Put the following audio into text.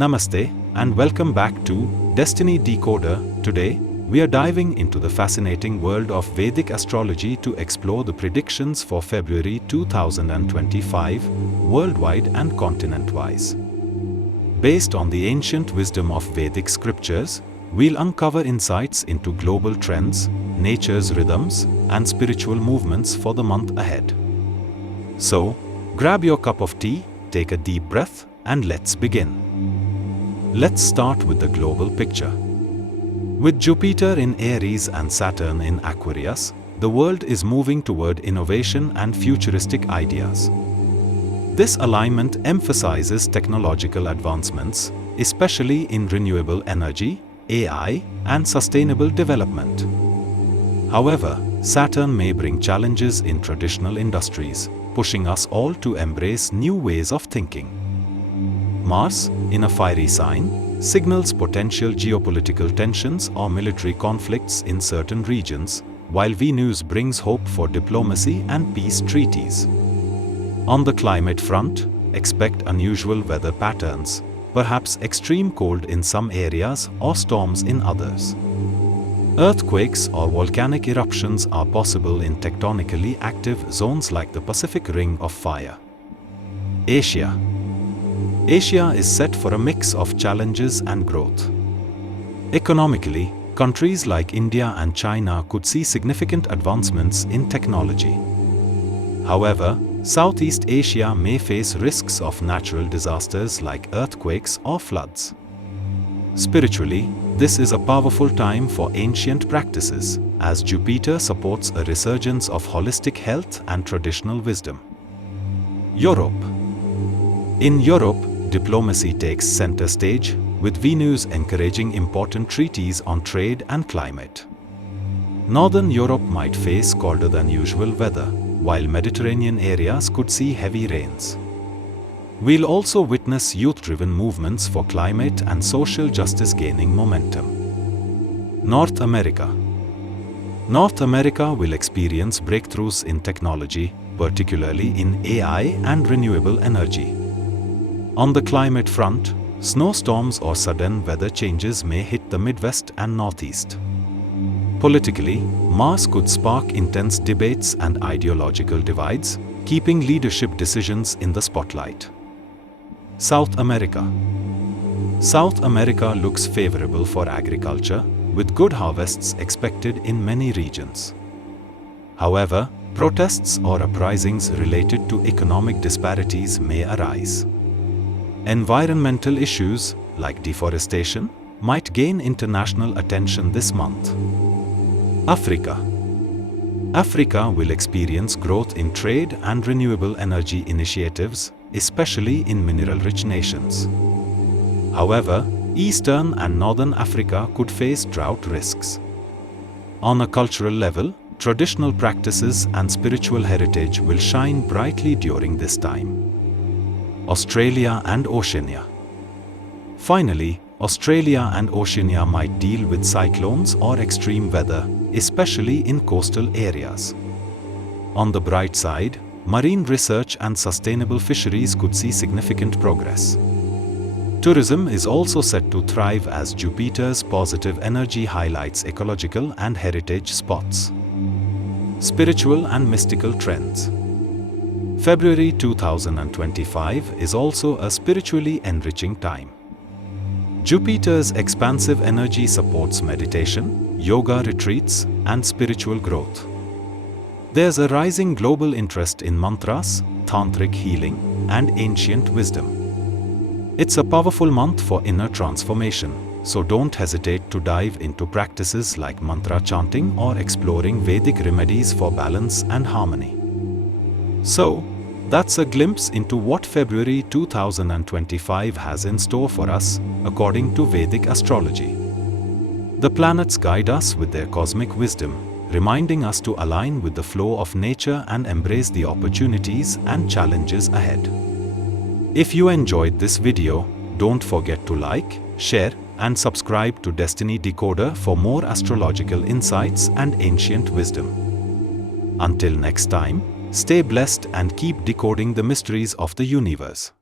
Namaste, and welcome back to Destiny Decoder. Today, we are diving into the fascinating world of Vedic astrology to explore the predictions for February 2025, worldwide and continent-wise. Based on the ancient wisdom of Vedic scriptures, we'll uncover insights into global trends, nature's rhythms, and spiritual movements for the month ahead. So, grab your cup of tea, take a deep breath, and let's begin. Let's start with the global picture. With Jupiter in Aries and Saturn in Aquarius, the world is moving toward innovation and futuristic ideas. This alignment emphasizes technological advancements, especially in renewable energy, AI, and sustainable development. However, Saturn may bring challenges in traditional industries, pushing us all to embrace new ways of thinking. Mars, in a fiery sign, signals potential geopolitical tensions or military conflicts in certain regions, while Venus brings hope for diplomacy and peace treaties. On the climate front, expect unusual weather patterns, perhaps extreme cold in some areas or storms in others. Earthquakes or volcanic eruptions are possible in tectonically active zones like the Pacific Ring of Fire. Asia is set for a mix of challenges and growth. Economically, countries like India and China could see significant advancements in technology. However, Southeast Asia may face risks of natural disasters like earthquakes or floods. Spiritually, this is a powerful time for ancient practices, as Jupiter supports a resurgence of holistic health and traditional wisdom. Europe. In Europe, diplomacy takes center stage, with Venus encouraging important treaties on trade and climate. Northern Europe might face colder than usual weather, while Mediterranean areas could see heavy rains. We'll also witness youth-driven movements for climate and social justice gaining momentum. North America will experience breakthroughs in technology, particularly in AI and renewable energy. On the climate front, snowstorms or sudden weather changes may hit the Midwest and Northeast. Politically, Mars could spark intense debates and ideological divides, keeping leadership decisions in the spotlight. South America looks favorable for agriculture, with good harvests expected in many regions. However, protests or uprisings related to economic disparities may arise. Environmental issues, like deforestation, might gain international attention this month. Africa will experience growth in trade and renewable energy initiatives, especially in mineral-rich nations. However, Eastern and Northern Africa could face drought risks. On a cultural level, traditional practices and spiritual heritage will shine brightly during this time. Australia and Oceania. Finally, Australia and Oceania might deal with cyclones or extreme weather, especially in coastal areas. On the bright side, marine research and sustainable fisheries could see significant progress. Tourism is also set to thrive as Jupiter's positive energy highlights ecological and heritage spots. Spiritual and mystical trends. February 2025 is also a spiritually enriching time. Jupiter's expansive energy supports meditation, yoga retreats, and spiritual growth. There's a rising global interest in mantras, tantric healing, and ancient wisdom. It's a powerful month for inner transformation, so don't hesitate to dive into practices like mantra chanting or exploring Vedic remedies for balance and harmony. So, that's a glimpse into what February 2025 has in store for us, according to Vedic astrology. The planets guide us with their cosmic wisdom, reminding us to align with the flow of nature and embrace the opportunities and challenges ahead. If you enjoyed this video, don't forget to like, share, and subscribe to Destiny Decoder for more astrological insights and ancient wisdom. Until next time, stay blessed and keep decoding the mysteries of the universe.